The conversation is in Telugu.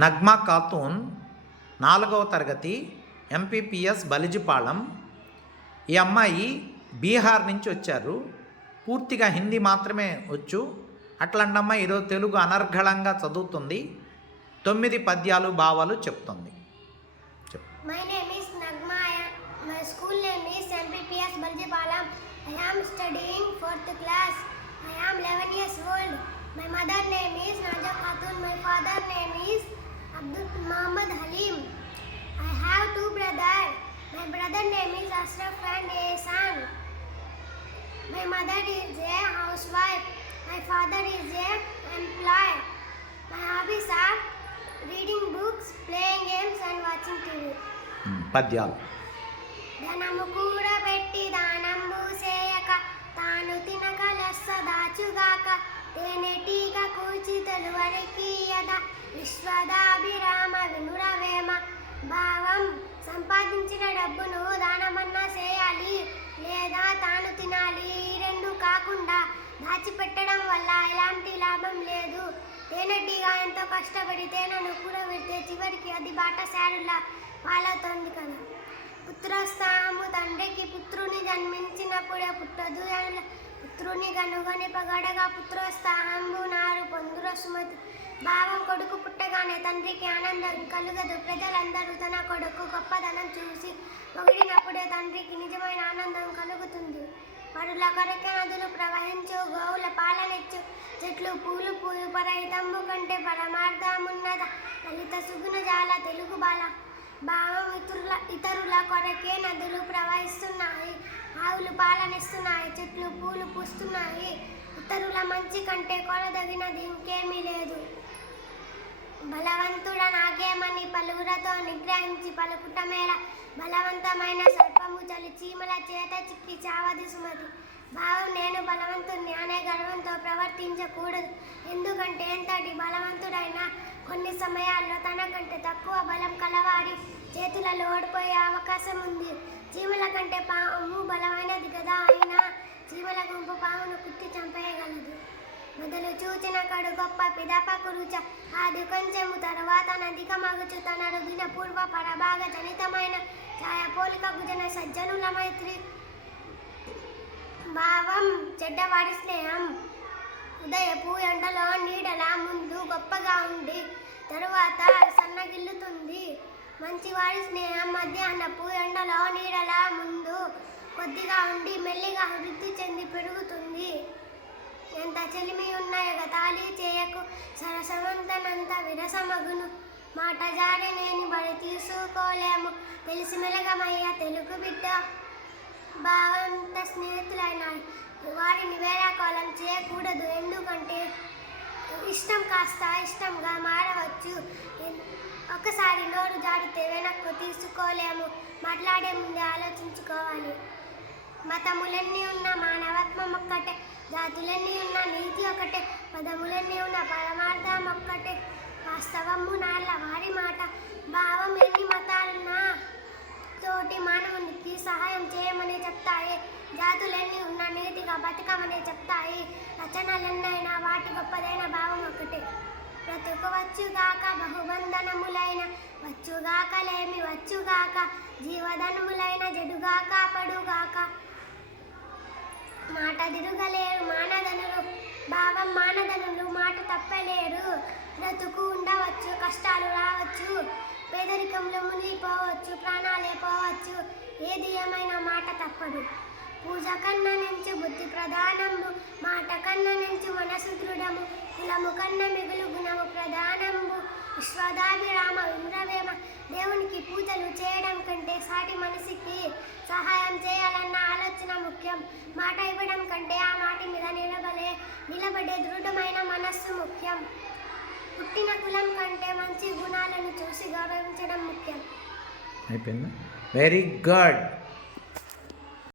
నగ్మా ఖాతూన్ 4వ తరగతి ఎంపీపీఎస్ బలిజిపాళెం. ఈ అమ్మాయి బీహార్ నుంచి వచ్చారు. పూర్తిగా హిందీ మాత్రమే వచ్చు. అట్లాంటి అమ్మాయి ఈరోజు తెలుగు అనర్గళంగా చదువుతుంది. 9 పద్యాలు భావాలు చెప్తుంది. My name is Nagma. My school name is MPPS Baljipalam. I am studying 4th class. I am 11 years old. My mother name is Naja Khatun. My father name is Abdul Muhammad Halim. I have 2 brothers. My brother name is Ashraf and Ehsan. My mother is a housewife. My father is a employee. My hobbies are reading books, playing games and watching TV. పద్యాలు. ధనము కూడబెట్టి దానంబు చేయక తాను తినక లెస్స దాచుగాక తేనెటీగ కూచి తెలువరికీయద విశ్వదాభిరామ వినురవేమ. భావం: సంపాదించిన డబ్బును దానమన్నా చేయాలి లేదా తాను తినాలి. ఈ రెండు కాకుండా దాచిపెట్టడం వల్ల ఎలాంటి లాభం లేదు. తేనెటీగ ఎంతో కష్టపడి తేనెను కూడబెడితే చివరికి అది బాటసారులా పాలవుతుంది కదా. పుత్రోత్సాహము: తండ్రికి పుత్రుని జన్మించినప్పుడే పుట్టదు. పుత్రుని కనుగొని పగడగా పుత్రోత్సాహంబు నారు పొందుర సుమతి. భావం: కొడుకు పుట్టగానే తండ్రికి ఆనందం కలుగదు. ప్రజలందరూ తన కొడుకు గొప్పదనం చూసి పొగిడినప్పుడే తండ్రికి నిజమైన ఆనందం కలుగుతుంది. పరుల కొరకే నదులు ప్రవహించు, గోవుల పాలనిచ్చు, చెట్లు పూలు పూలు పరహితంబు కంటే పరమార్థమున్నద లలిత సుగుణ జాల తెలుగు బాల. భావం: ఇతరుల కొరకే నదులు ప్రవహిస్తున్నాయి, ఆవులు పాలనిస్తున్నాయి, చెట్లు పూలు పూస్తున్నాయి. ఇతరుల మంచి కంటే కొనదగినది ఇంకేమీ లేదు. బలవంతుడ నాకేమని పలువురతో నిగ్రహించి పలుకుటమేళ. బలవంతమైన సర్పము చలి చీమల చేత చిక్కి చావది సుమతి. భావం: నేను బలవంతుణ్ణి అనే గర్వంతో ప్రవర్తించకూడదు. ఎందుకంటే ఎంతటి బలవంతుడైనా కొన్ని సమయాల్లో తనకంటే తక్కువ బలం కలవాడి చేతులలో ఓడిపోయే అవకాశం ఉంది. చీమల కంటే పాము బలమైనది కదా, అయినా చీమల గుంపు పామును కుట్టి చంపేయగలదు. మొదలు చూచిన కడు గొప్ప పిదపకు రుచ అది కొంచెము తరువాత నదిక మగుచు తన రుదిన పూర్వ పరభాగ జనితమైన ఛాయ పోలిక గుజన సజ్జనుల మైత్రి. భావం: చెడ్డవాడి స్నేహం ఉదయపు ఎండలో నీడల ముందు గొప్పగా ఉండి తరువాత సన్నగిల్లుతుంది. మంచివాడి స్నేహం మధ్యాహ్నపు ఎండలో నీడల ముందు కొద్దిగా ఉండి మెల్లిగా వృద్ధి చెంది పెరుగుతుంది. ఎంత చెలిమి ఉన్న ఎగతాళి చేయకు, సరసవంతనంత విరసమగును. మాట జారి నేని బడి తీసుకోలేము, తెలిసి మెలగమయ్య తెలుగు బిడ్డ. భావంత స్నేహితులైన వారిని వేళాకోళం చేయకూడదు. ఎందుకంటే ఇష్టం కాస్త ఇష్టంగా మారవచ్చు. ఒకసారి నోరు జారితే వెనక్కు తీసుకోలేము. మాట్లాడే ముందే ఆలోచించుకోవాలి. మతములన్నీ ఉన్న మానవత్వం ఒక్కటే, జాతులన్నీ ఉన్న నీతి ఒకటే, పదములన్నీ ఉన్న పరమార్థం ఒక్కటే, వాస్తవము నాళ్ళ వారి మాట. భావం: ఎన్ని మతాలున్నా తోటి మానవునికి సహాయం చేయమని చెప్తాయి. జాతులన్నీ ఉన్న నీతిగా బతకమని చెప్తాయి. రచనలన్నైనా వాటి గొప్పదైన భావం ఒకటే. బ్రతుకు వచ్చుగాక బహుబంధనములైన వచ్చుగాక లేమి వచ్చుగాక జీవధనములైన జడుగాక పడుగాక. మాట తిరుగలేరు మానధనులు. భావం: మానధనులు మాట తప్పలేరు. బ్రతుకు ఉండవచ్చు, కష్టాలు రావచ్చు, పేదరికంలో మునిగిపోవచ్చు, ప్రాణాలే పోవచ్చు. ఏది ఏమైనా మాట తప్పదు. పూజ కన్న నుంచి బుద్ధి ప్రధానము, మాట కన్న నుంచి మనసు దృఢము, కులము కన్న మిగులు గుణము ప్రధానము. విశ్వదాభిరామ వినురవేమ. దేవునికి పూజలు చేయడం కంటే సాటి మనిషికి సహాయం చేయాలన్న ఆలోచన ముఖ్యం. మాట ఇవ్వడం కంటే ఆ మాట మీద నిలబడే దృఢమైన మనస్సు ముఖ్యం. పుట్టిన కులం కంటే మంచి గుణాలను చూసి గౌరవించడం ముఖ్యం. అయిపోయిందా? Very good.